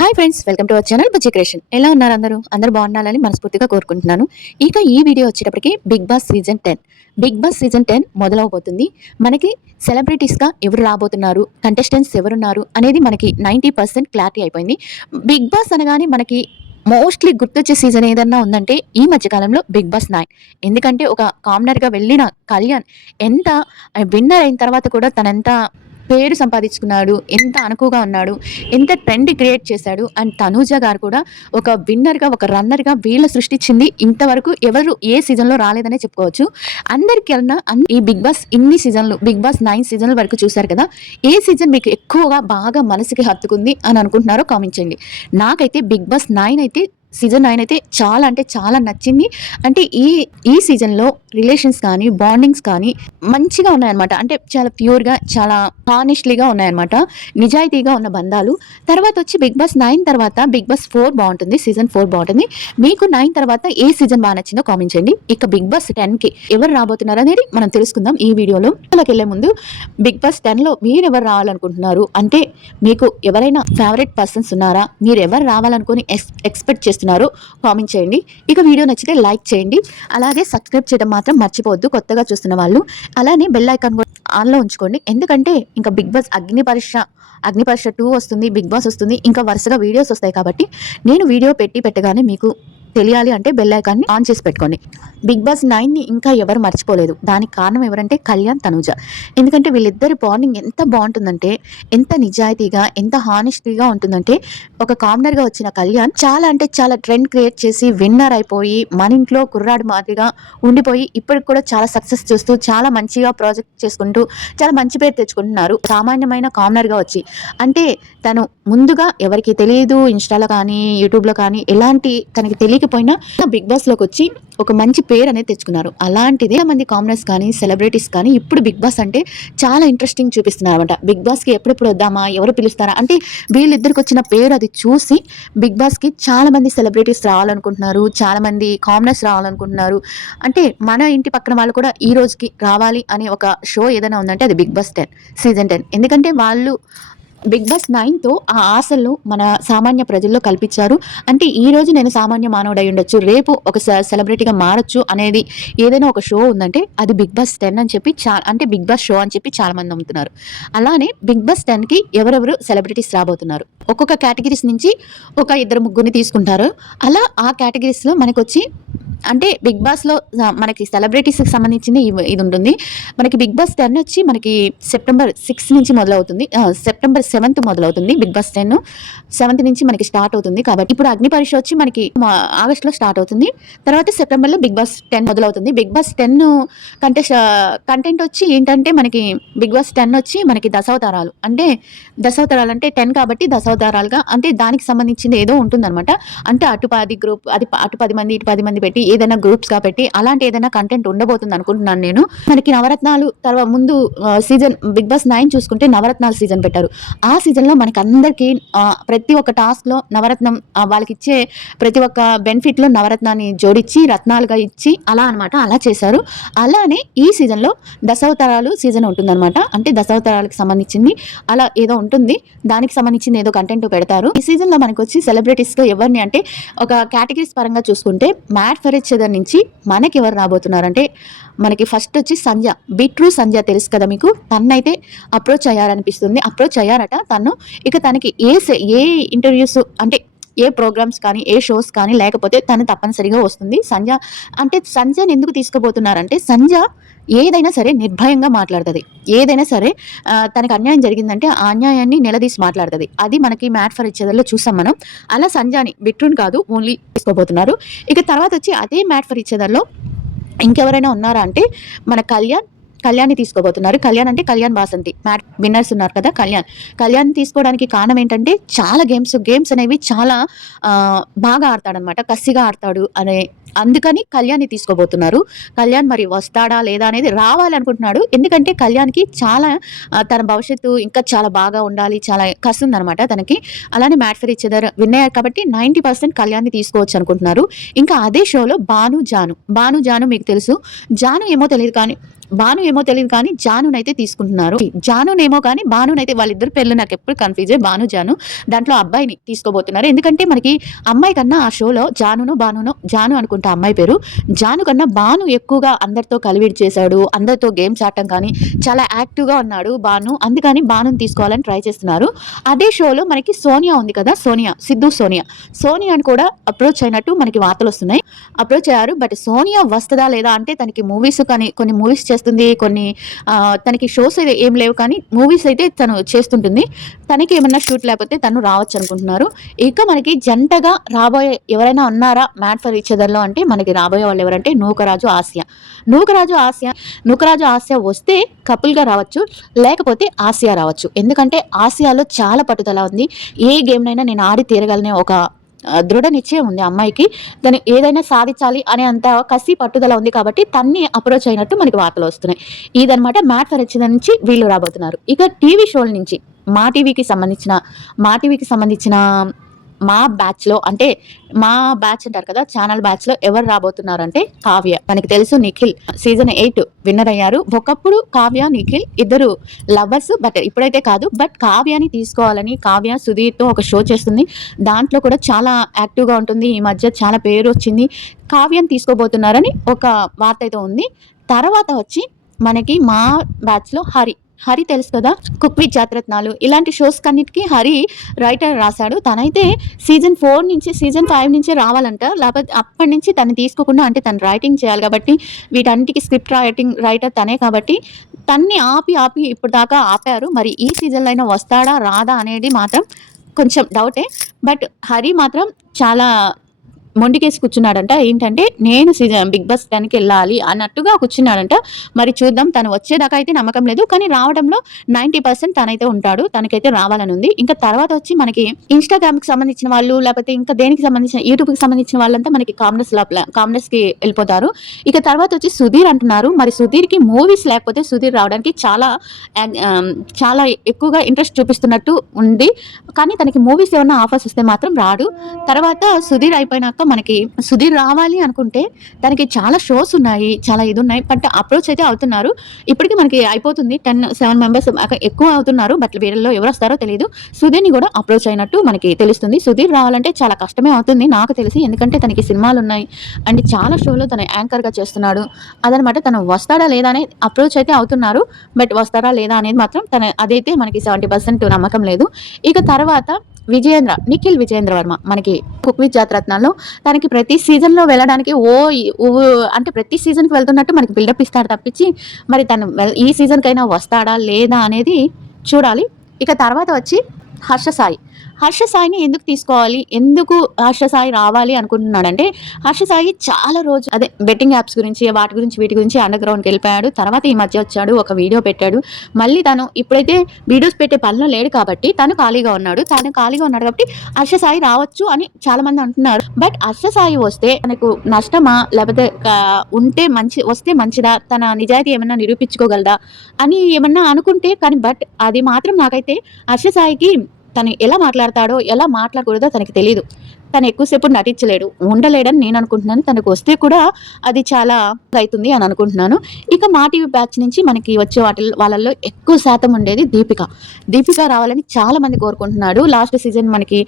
Hi friends, welcome to our channel Bujji creation. ఎలా ఉన్నారు అందరూ బాగుండాలని మనస్ఫూర్తిగా కోరుకుంటున్నాను. ఇక ఈ వీడియో వచ్చేటప్పటికి బిగ్ బాస్ సీజన్ 10 మొదలవబోతుంది. మనకి సెలబ్రిటీస్గా ఎవరు రాబోతున్నారు, కంటెస్టెంట్స్ ఎవరున్నారు అనేది మనకి 90% క్లారిటీ అయిపోయింది. బిగ్ బాస్ అనగానే మనకి మోస్ట్లీ గుర్తొచ్చే సీజన్ ఏదన్నా ఉందంటే ఈ మధ్యకాలంలో బిగ్ బాస్ 9. ఎందుకంటే ఒక కామనర్గా వెళ్ళిన కళ్యాణ్ ఎంత విన్నర్ అయిన తర్వాత కూడా తనంత పేరు సంపాదించుకున్నాడు, ఎంత అనుకువగా ఉన్నాడు, ఎంత ట్రెండ్ క్రియేట్ చేశాడు. అండ్ తనూజ గారు కూడా ఒక విన్నర్గా, ఒక రన్నర్గా వీళ్ళ సృష్టించింది ఇంతవరకు ఎవరు ఏ సీజన్లో రాలేదనే చెప్పుకోవచ్చు. అందరికన్నా ఈ బిగ్ బాస్ ఇన్ని సీజన్లు, బిగ్ బాస్ 9 సీజన్ల వరకు చూశారు కదా, ఏ సీజన్ మీకు ఎక్కువగా బాగా మనసుకి హత్తుకుంది అని అనుకుంటున్నారో కామెంట్ చేయండి. నాకైతే బిగ్ బాస్ 9 అయితే సీజన్ 9 అయితే చాలా అంటే చాలా నచ్చింది. అంటే ఈ సీజన్లో రిలేషన్స్ కానీ, బాండింగ్స్ కానీ మంచిగా ఉన్నాయన్నమాట. అంటే చాలా ప్యూర్గా, చాలా హానెస్ట్లీగా ఉన్నాయన్నమాట, నిజాయితీగా ఉన్న బంధాలు. తర్వాత వచ్చి బిగ్ బాస్ 9 తర్వాత బిగ్ బాస్ 4 బాగుంటుంది, సీజన్ 4 బాగుంటుంది. మీకు 9 తర్వాత ఏ సీజన్ బాగా నచ్చిందో కామెంట్ చేయండి. ఇక బిగ్ బాస్ 10కి ఎవరు రాబోతున్నారు అనేది మనం తెలుసుకుందాం ఈ వీడియోలో. వాళ్ళకి వెళ్ళే ముందు బిగ్ బాస్ 10లో మీరు ఎవరు రావాలనుకుంటున్నారు, అంటే మీకు ఎవరైనా ఫేవరెట్ పర్సన్స్ ఉన్నారా, మీరు ఎవరు రావాలనుకుని ఎక్స్పెక్ట్ చేస్తున్నారు కామెంట్ చేయండి. ఇక వీడియో నచ్చితే లైక్ చేయండి, అలాగే సబ్స్క్రైబ్ చేయడం మాత్రం మర్చిపోవద్దు కొత్తగా చూస్తున్న వాళ్ళు. అలానే బెల్ ఐకాన్ కూడా ఆన్లో ఉంచుకోండి, ఎందుకంటే ఇంకా బిగ్ బాస్ అగ్ని పరీక్ష 2 వస్తుంది, బిగ్ బాస్ వస్తుంది, ఇంకా వరుసగా వీడియోస్ వస్తాయి. కాబట్టి నేను వీడియో పెట్టగానే మీకు తెలియాలి అంటే బెల్ ఐకాన్ని ఆన్ చేసి పెట్టుకోండి. బిగ్ బాస్ 9ని ఇంకా ఎవరు మర్చిపోలేదు. దానికి కారణం ఎవరంటే కళ్యాణ్, తనూజ. ఎందుకంటే వీళ్ళిద్దరి బాండింగ్ ఎంత బాగుంటుందంటే, ఎంత నిజాయితీగా, ఎంత హానెస్టీగా ఉంటుందంటే, ఒక కామనర్గా వచ్చిన కళ్యాణ్ చాలా అంటే చాలా ట్రెండ్ క్రియేట్ చేసి విన్నర్ అయిపోయి మన ఇంట్లో కుర్రాడు మాదిరిగా ఉండిపోయి ఇప్పటికి కూడా చాలా సక్సెస్ చూస్తూ చాలా మంచిగా ప్రాజెక్ట్ చేసుకుంటూ చాలా మంచి పేరు తెచ్చుకుంటున్నారు. సామాన్యమైన కామనర్గా వచ్చి, అంటే తను ముందుగా ఎవరికి తెలియదు, ఇన్స్టాలో కానీ యూట్యూబ్లో కానీ ఎలాంటి తనకి తెలియకపోయినా బిగ్ బాస్లోకి వచ్చి ఒక మంచి పేరు అనేది తెచ్చుకున్నారు. అలాంటిది మంది కామనర్స్ కానీ, సెలబ్రిటీస్ కానీ ఇప్పుడు బిగ్ బాస్ అంటే చాలా ఇంట్రెస్టింగ్ చూపిస్తున్నారు అనమాట. బిగ్ బాస్కి ఎప్పుడెప్పుడు వద్దామా, ఎవరు పిలుస్తారా అంటే వీళ్ళిద్దరికి వచ్చిన పేరు అది చూసి బిగ్ బాస్కి చాలా మంది సెలబ్రిటీస్ రావాలనుకుంటున్నారు, చాలా మంది కామనర్స్ రావాలనుకుంటున్నారు. అంటే మన ఇంటి పక్కన వాళ్ళు కూడా ఈ రోజుకి రావాలి అనే ఒక షో ఏదైనా ఉందంటే అది బిగ్ బాస్ 10 సీజన్ 10. ఎందుకంటే వాళ్ళు బిగ్ బాస్ 9తో ఆ ఆశలను మన సామాన్య ప్రజల్లో కల్పించారు. అంటే ఈ రోజు నేను సామాన్య మానవుడై ఉండొచ్చు, రేపు ఒక సెలబ్రిటీగా మారచ్చు అనేది ఏదైనా ఒక షో ఉందంటే అది బిగ్ బాస్ 10 అని చెప్పి అంటే బిగ్ బాస్ షో అని చెప్పి చాలా మంది నమ్ముతున్నారు. అలానే బిగ్ బాస్ 10కి ఎవరెవరు సెలబ్రిటీస్ రాబోతున్నారు, ఒక్కొక్క కేటగిరీస్ నుంచి ఒక 2-3 తీసుకుంటారు. అలా ఆ కేటగిరీస్లో మనకు వచ్చి అంటే బిగ్ బాస్లో మనకి సెలబ్రిటీస్కి సంబంధించింది ఇది ఉంటుంది. మనకి బిగ్ బాస్ 10 వచ్చి మనకి సెప్టెంబర్ 6 నుంచి మొదలవుతుంది, సెప్టెంబర్ 7th మొదలవుతుంది. బిగ్ బాస్ 10 7th నుంచి మనకి స్టార్ట్ అవుతుంది. కాబట్టి ఇప్పుడు అగ్ని పరీక్ష వచ్చి మనకి ఆగస్టులో స్టార్ట్ అవుతుంది. తర్వాత సెప్టెంబర్లో బిగ్ బాస్ 10 మొదలవుతుంది. బిగ్ బాస్ 10 కంటెంట్ వచ్చి ఏంటంటే మనకి బిగ్ బాస్ 10 వచ్చి మనకి దశావతారాలు. అంటే దశావతారాలు అంటే 10 కాబట్టి దశావతారాలుగా, అంటే దానికి సంబంధించింది ఏదో ఉంటుందన్నమాట. అంటే అటు 10 గ్రూప్, అటు 10 మంది, ఇటు 10 మంది పెట్టి ఏదైనా గ్రూప్స్ గా పెట్టి అలాంటి ఏదైనా కంటెంట్ ఉండబోతుంది అనుకుంటున్నాను నేను. మనకి నవరత్నాలు తర్వాత ముందు సీజన్ బిగ్ బాస్ 9 చూసుకుంటే నవరత్నాలు సీజన్ పెట్టారు. ఆ సీజన్ లో మనకి అందరికి ప్రతి ఒక్క టాస్క్ లో నవరత్నం వాళ్ళకి ఇచ్చే ప్రతి ఒక్క బెనిఫిట్ లో నవరత్నాన్ని జోడించి రత్నాలుగా ఇచ్చి అలా అనమాట, అలా చేశారు. అలానే ఈ సీజన్ లో దశావతారాలు సీజన్ ఉంటుందన్నమాట. అంటే దశావతారాలకు సంబంధించింది అలా ఏదో ఉంటుంది, దానికి సంబంధించింది ఏదో కంటెంట్ పెడతారు. ఈ సీజన్ లో మనకి వచ్చి సెలబ్రిటీస్ గా ఎవరిని అంటే ఒక కేటగిరీస్ పరంగా చూసుకుంటే మ్యాట్ ఫర్ ఈచ్ అదర్ నుంచి మనకి ఎవరు రాబోతున్నారంటే మనకి ఫస్ట్ వచ్చి బిట్రూ సంధ్య తెలుసు కదా మీకు. తనైతే అప్రోచ్ అయ్యారట తను. ఇక తనకి ఏ ఇంటర్వ్యూస్ అంటే ఏ ప్రోగ్రామ్స్ కానీ, ఏ షోస్ కానీ లేకపోతే తను తప్పనిసరిగా వస్తుంది. సంధ్యని ఎందుకు తీసుకోబోతున్నారంటే సంధ్య ఏదైనా సరే నిర్భయంగా మాట్లాడుతుంది. ఏదైనా సరే తనకు అన్యాయం జరిగిందంటే ఆ అన్యాయాన్ని నిలదీసి మాట్లాడుతుంది. అది మనకి మ్యాట్ ఫర్ ఈచ్ అదర్లో చూసాం మనం. అలా సంధ్యని బిట్రూని కాదు ఓన్లీ తీసుకోబోతున్నారు. ఇక తర్వాత వచ్చి అదే మ్యాట్ ఫర్ ఈచ్ అదర్లో ఇంకెవరైనా ఉన్నారా అంటే మన కళ్యాణ్ని తీసుకోబోతున్నారు. కళ్యాణ్ అంటే కళ్యాణ్ వాసంతి, మ్యాట్ విన్నర్స్ ఉన్నారు కదా. కళ్యాణ్ తీసుకోవడానికి కారణం ఏంటంటే చాలా గేమ్స్ అనేవి చాలా బాగా ఆడతాడనమాట, కసిగా ఆడతాడు అందుకని కళ్యాణ్ని తీసుకోబోతున్నారు. కళ్యాణ్ మరి వస్తాడా లేదా అనేది రావాలనుకుంటున్నాడు. ఎందుకంటే కళ్యాణ్కి చాలా తన భవిష్యత్తు ఇంకా చాలా బాగా ఉండాలి, చాలా కసి ఉందనమాట తనకి. అలానే made for each other win అయ్యారు కాబట్టి 90% కళ్యాణ్ని తీసుకోవచ్చు అనుకుంటున్నారు. ఇంకా అదే షోలో భాను జాను మీకు తెలుసు. జాను ఏమో తెలియదు కానీ భాను ఏమో తెలియదు కానీ జానునైతే తీసుకుంటున్నారు. జానునేమో కానీ భానునైతే వాళ్ళిద్దరు పేర్లు నాకు ఎప్పుడు కన్ఫ్యూజే, భాను జాను. దాంట్లో అబ్బాయిని తీసుకోబోతున్నారు. ఎందుకంటే మనకి అమ్మాయి కన్నా ఆ షోలో భానునో జాను అనుకుంటా అమ్మాయి పేరు. జాను కన్నా భాను ఎక్కువగా అందరితో కలివిడి చేశాడు, అందరితో గేమ్స్ ఆడటం కానీ చాలా యాక్టివ్గా ఉన్నాడు భాను. అందుకని భానుని తీసుకోవాలని ట్రై చేస్తున్నారు. అదే షోలో మనకి సోనియా ఉంది కదా, సిద్ధు సోనియాని కూడా అప్రోచ్ అయినట్టు మనకి వార్తలు వస్తున్నాయి. అప్రోచ్ అయ్యారు. బట్ సోనియా వస్తుందా లేదా అంటే తనకి మూవీస్ కానీ కొన్ని మూవీస్ చేస్తుంది, కొన్ని తనకి షోస్ అయితే ఏం లేవు కానీ మూవీస్ అయితే తను చేస్తుంటుంది. తనకి ఏమన్నా షూట్ లేకపోతే తను రావచ్చు అనుకుంటున్నారు. ఇక మనకి జంటగా రాబోయే ఎవరైనా ఉన్నారా మ్యాట్ ఫర్ ఈచ్ అదర్లో అంటే మనకి రాబోయే వాళ్ళు ఎవరంటే నూకరాజు ఆసియా వస్తే కపుల్గా రావచ్చు, లేకపోతే ఆసియా రావచ్చు. ఎందుకంటే ఆసియాలో చాలా పట్టుదల ఉంది. ఏ గేమ్నైనా నేను ఆడి తీరగలనే ఒక దృఢ నిశ్చయం ఉంది అమ్మాయికి. దాన్ని ఏదైనా సాధించాలి అనే అంత కసి పట్టుదల ఉంది కాబట్టి తన్ని అప్రోచ్ అయినట్టు మనకి వార్తలు వస్తున్నాయి. ఇదనమాట మ్యాట్ ఫర్ ఈచ్ అదర్ నుంచి వీళ్ళు రాబోతున్నారు. ఇక టీవీ షోల నుంచి మా టీవీకి సంబంధించిన మా బ్యాచ్లో అంటే మా బ్యాచ్ అంటారు కదా, ఛానల్ బ్యాచ్లో ఎవరు రాబోతున్నారు అంటే కావ్య. మనకి తెలుసు నిఖిల్ సీజన్ 8 విన్నర్ అయ్యారు. ఒకప్పుడు కావ్య నిఖిల్ ఇద్దరు లవర్స్, బట్ ఇప్పుడైతే కాదు. బట్ కావ్యని తీసుకోవాలని కావ్య సుధీర్తో ఒక షో చేస్తుంది. దాంట్లో కూడా చాలా యాక్టివ్గా ఉంటుంది. ఈ మధ్య చాలా పేరు వచ్చింది. కావ్యని తీసుకోబోతున్నారని ఒక వార్త అయితే ఉంది. తర్వాత వచ్చి మనకి మా బ్యాచ్లో హరి తెలుసు కదా, కుక్ విత్ జాతరత్నాలు ఇలాంటి షోస్ కన్నిటికీ హరి రైటర్ రాశాడు. తనైతే సీజన్ 4 నుంచి సీజన్ 5 నుంచి రావాలంట. లేకపోతే అప్పటి నుంచి తను తీసుకోకుండా, అంటే తను రైటింగ్ చేయాలి కాబట్టి వీటన్నిటికీ స్క్రిప్ట్ రైటర్ తనే కాబట్టి తన్ని ఆపి ఇప్పుడు దాకా ఆపారు. మరి ఈ సీజన్లో అయినా వస్తాడా రాదా అనేది మాత్రం కొంచెం డౌటే. బట్ హరి మాత్రం చాలా మొండికేసి కూర్చున్నాడంట. ఏంటంటే నేను బిగ్ బాస్ 10కి వెళ్ళాలి అన్నట్టుగా కూర్చున్నాడంట. మరి చూద్దాం, తను వచ్చేదాకా అయితే నమ్మకం లేదు, కానీ రావడంలో 90% తనైతే ఉంటాడు. తనకైతే రావాలని ఉంది. ఇంకా తర్వాత వచ్చి మనకి ఇన్స్టాగ్రామ్కి సంబంధించిన వాళ్ళు, లేకపోతే ఇంకా దేనికి సంబంధించిన యూట్యూబ్కి సంబంధించిన వాళ్ళంతా మనకి కామనర్స్కి వెళ్ళిపోతారు. ఇక తర్వాత వచ్చి సుధీర్ అంటున్నారు. మరి సుధీర్కి మూవీస్ లేకపోతే సుధీర్ రావడానికి చాలా ఎక్కువగా ఇంట్రెస్ట్ చూపిస్తున్నట్టు ఉంది. కానీ తనకి మూవీస్ ఏమన్నా ఆఫర్స్ వస్తే మాత్రం రాడు. తర్వాత సుధీర్ అయిపోయినాక మనకి సుధీర్ రావాలి అనుకుంటే తనకి చాలా షోస్ ఉన్నాయి, చాలా ఇది ఉన్నాయి. బట్ అప్రోచ్ అయితే అవుతున్నారు. ఇప్పటికీ మనకి అయిపోతుంది 7 మెంబర్స్ ఎక్కువ అవుతున్నారు. బట్ వీళ్ళలో ఎవరు వస్తారో తెలియదు. సుధీర్ని కూడా అప్రోచ్ అయినట్టు మనకి తెలుస్తుంది. సుధీర్ రావాలంటే చాలా కష్టమే అవుతుంది నాకు తెలిసి. ఎందుకంటే తనకి సినిమాలు ఉన్నాయి అండ్ చాలా షోలో తను యాంకర్గా చేస్తున్నాడు. అదనమాట, తను వస్తాడా లేదా అనేది అప్రోచ్ అయితే అవుతున్నారు. బట్ వస్తారా లేదా అనేది మాత్రం అదైతే మనకి 70% నమ్మకం లేదు. ఇక తర్వాత నిఖిల్ విజయేంద్ర వర్మ మనకి కుక్ విత్ జాతరత్నాల్లో తనకి ప్రతి సీజన్లో వెళ్ళడానికి అంటే ప్రతి సీజన్కి వెళ్తున్నట్టు మనకి బిల్డప్ ఇస్తాడు తప్పించి మరి తను ఈ సీజన్కైనా వస్తాడా లేదా అనేది చూడాలి. ఇక తర్వాత వచ్చి హర్ష సాయిని ఎందుకు తీసుకోవాలి, ఎందుకు హర్ష సాయి రావాలి అనుకుంటున్నాడంటే, హర్ష సాయి చాలా రోజు బెట్టింగ్ యాప్స్ గురించి వీటి గురించి అండర్ గ్రౌండ్కి వెళ్ళిపోయాడు. తర్వాత ఈ మధ్య వచ్చాడు, ఒక వీడియో పెట్టాడు. మళ్ళీ తను ఇప్పుడైతే వీడియోస్ పెట్టే పనిలో లేడు కాబట్టి తను ఖాళీగా ఉన్నాడు కాబట్టి హర్ష సాయి రావచ్చు అని చాలా మంది అంటున్నారు. బట్ హర్ష సాయి వస్తే తనకు నష్టమా, లేకపోతే వస్తే మంచిదా, తన నిజాయితీ ఏమన్నా నిరూపించుకోగలదా అని ఏమన్నా అనుకుంటే కానీ, బట్ అది మాత్రం నాకైతే హర్ష సాయికి తను ఎలా మాట్లాడతాడో ఎలా మాట్లాడకూడదో తనకి తెలియదు. తను ఎక్కువసేపు నటించలేడు, ఉండలేడని నేను అనుకుంటున్నాను. తనకు వస్తే కూడా అది చాలా అవుతుంది అని అనుకుంటున్నాను. ఇక మా టీవీ బ్యాచ్ నుంచి మనకి వచ్చే వాళ్ళల్లో ఎక్కువ శాతం ఉండేది దీపిక రావాలని చాలా మంది కోరుకుంటున్నాడు. లాస్ట్ సీజన్ మనకి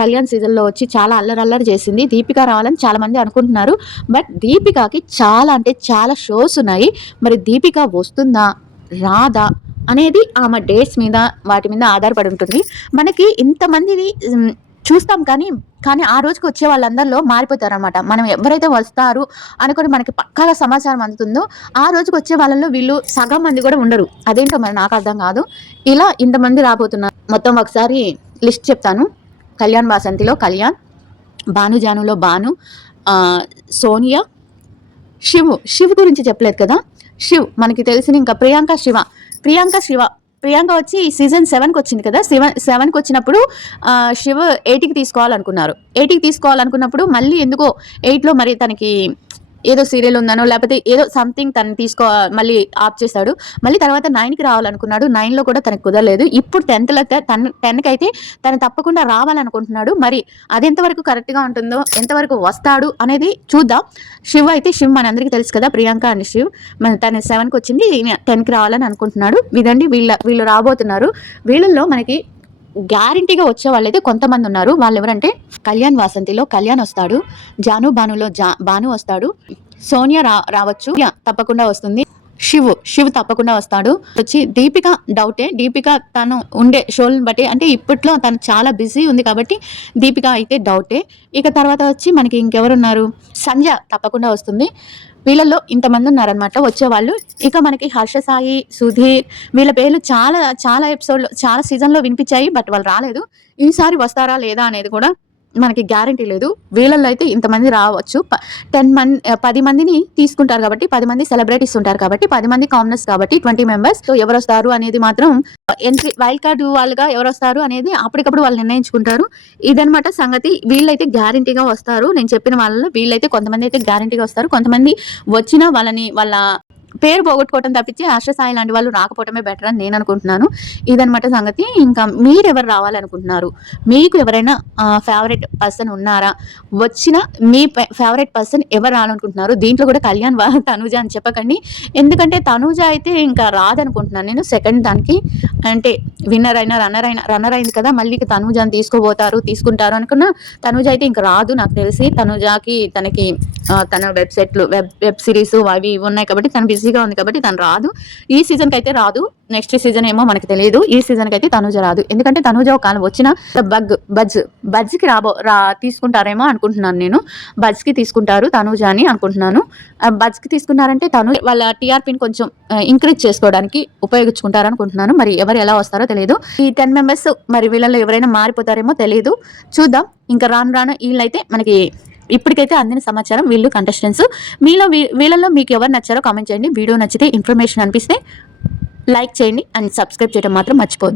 కళ్యాణ్ సీజన్లో వచ్చి చాలా అల్లరి చేసింది. దీపిక రావాలని చాలా మంది అనుకుంటున్నారు. బట్ దీపికకి చాలా అంటే చాలా షోస్ ఉన్నాయి. మరి దీపిక వస్తుందా రాదా అనేది ఆమె డేట్స్ మీద వాటి మీద ఆధారపడి ఉంటుంది. మనకి ఇంతమందిని చూస్తాం కానీ ఆ రోజుకి వచ్చే వాళ్ళందరిలో మారిపోతారనమాట. మనం ఎవరైతే వస్తారు అనుకుని మనకి పక్కాగా సమాచారం అందుతుందో ఆ రోజుకి వచ్చే వాళ్ళలో వీళ్ళు సగం మంది కూడా ఉండరు. అదేంటో మరి నాకు అర్థం కాదు. ఇలా ఇంతమంది రాబోతున్నారు. మొత్తం ఒకసారి లిస్ట్ చెప్తాను. కళ్యాణ్ వాసంతిలో కళ్యాణ్, భానుజానులో భాను, సోనియా, శివ్ గురించి చెప్పలేదు కదా, శివ్ మనకి తెలిసిన. ఇంకా ప్రియాంక వచ్చి సీజన్ 7కి వచ్చింది కదా, 7కి వచ్చినప్పుడు శివ్ 8కి తీసుకోవాలనుకున్నారు. 8కి తీసుకోవాలనుకున్నప్పుడు మళ్ళీ ఎందుకో 8లో మరి తనకి ఏదో సీరియల్ ఉందనో లేకపోతే ఏదో సంథింగ్ తను మళ్ళీ ఆప్ చేశాడు. మళ్ళీ తర్వాత 9కి రావాలనుకున్నాడు. 9లో కూడా తనకు కుదరలేదు. ఇప్పుడు 10th తను 10కి అయితే తను తప్పకుండా రావాలనుకుంటున్నాడు. మరి అది ఎంతవరకు కరెక్ట్గా ఉంటుందో, ఎంతవరకు వస్తాడు అనేది చూద్దాం. శివ్ మనందరికీ తెలుసు కదా, ప్రియాంక అండ్ శివ్ తను 7కి వచ్చింది, 10కి రావాలని అనుకుంటున్నాడు. ఇదండి వీళ్ళు రాబోతున్నారు. వీళ్ళల్లో మనకి గ్యారంటీగా వచ్చే వాళ్ళైతే కొంతమంది ఉన్నారు. వాళ్ళు ఎవరంటే కళ్యాణ్ వాసంతిలో కళ్యాణ్ వస్తాడు, జాను బానులో బాను వస్తాడు, సోనియా రావచ్చు, తప్పకుండా వస్తుంది, శివ్ తప్పకుండా వస్తాడు. వచ్చి దీపిక డౌటే. దీపిక తను ఉండే షోలను బట్టి అంటే ఇప్పట్లో తను చాలా బిజీ ఉంది కాబట్టి దీపిక అయితే డౌటే. ఇక తర్వాత వచ్చి మనకి ఇంకెవరున్నారు, సంధ్య తప్పకుండా వస్తుంది. వీళ్ళల్లో ఇంతమంది ఉన్నారనమాట వచ్చేవాళ్ళు. ఇక మనకి హర్ష సాయి, సుధీర్ వీళ్ళ పేర్లు చాలా చాలా ఎపిసోడ్లో చాలా సీజన్లో వినిపించాయి. బట్ వాళ్ళు రాలేదు. ఈసారి వస్తారా లేదా అనేది కూడా మనకి గ్యారంటీ లేదు. వీళ్ళల్లో అయితే ఇంతమంది రావచ్చు. 10 మందిని తీసుకుంటారు కాబట్టి 10 మంది సెలబ్రిటీస్ ఉంటారు కాబట్టి 10 మంది కామనర్స్ కాబట్టి 20 మెంబర్స్. సో ఎవరు వస్తారు అనేది మాత్రం ఎంట్రీ వైల్డ్ కార్డ్ వాళ్ళుగా ఎవరు వస్తారు అనేది అప్పటికప్పుడు వాళ్ళు నిర్ణయించుకుంటారు. ఇదనమాట సంగతి. వీళ్ళైతే గ్యారంటీగా వస్తారు. నేను చెప్పిన వాళ్ళలో వీళ్ళైతే కొంతమంది అయితే గ్యారంటీగా వస్తారు. కొంతమంది వచ్చినా వాళ్ళ పేరు పోగొట్టుకోవటం తప్పించి హర్ష సాయి లాంటి వాళ్ళు రాకపోవటమే బెటర్ అని నేను అనుకుంటున్నాను. ఇదనమాట సంగతి. ఇంకా మీరు ఎవరు రావాలనుకుంటున్నారు? మీకు ఎవరైనా ఫేవరెట్ పర్సన్ ఉన్నారా? వచ్చిన మీ ఫేవరెట్ పర్సన్ ఎవరు రావాలనుకుంటున్నారు? దీంట్లో కూడా కళ్యాణ్ తనూజ అని చెప్పకండి. ఎందుకంటే తనూజ అయితే ఇంకా రాదనుకుంటున్నాను నేను. సెకండ్ దానికి అంటే విన్నర్ అయినా రన్నర్ అయింది కదా, మళ్ళీ తనూజని తీసుకుంటారు అనుకున్నా. తనూజ అయితే ఇంకా రాదు నాకు తెలిసి. తనూజకి తనకి తన వెబ్ సిరీస్ అవి ఉన్నాయి కాబట్టి తను బిజీగా ఉంది కాబట్టి తను రాదు. ఈ సీజన్కి అయితే రాదు. నెక్స్ట్ సీజన్ ఏమో మనకి తెలియదు. ఈ సీజన్కి అయితే తనూజ రాదు. ఎందుకంటే తనూజ ఒక కాలం వచ్చిన బజ్కి తీసుకుంటారేమో అనుకుంటున్నాను నేను. బజ్కి తీసుకుంటారు తనూజ అని అనుకుంటున్నాను. బజ్కి తీసుకున్నారంటే వాళ్ళ టీఆర్పీని కొంచెం ఇంక్రీజ్ చేసుకోవడానికి ఉపయోగించుకుంటారు అనుకుంటున్నాను. మరి ఎవరు ఎలా వస్తారో తెలియదు. ఈ 10 మెంబర్స్ మరి వీళ్ళలో ఎవరైనా మారిపోతారేమో తెలియదు. చూద్దాం. ఇంకా రాను వీళ్ళైతే మనకి ఇప్పటికైతే అందిన సమాచారం వీళ్ళు కంటెస్టెంట్స్. వీళ్ళలో మీకు ఎవరు నచ్చారో కామెంట్ చేయండి. వీడియో నచ్చితే ఇన్ఫర్మేషన్ అనిపిస్తే లైక్ చేయండి అండ్ సబ్స్క్రైబ్ చేయడం మాత్రం మర్చిపోద్దు.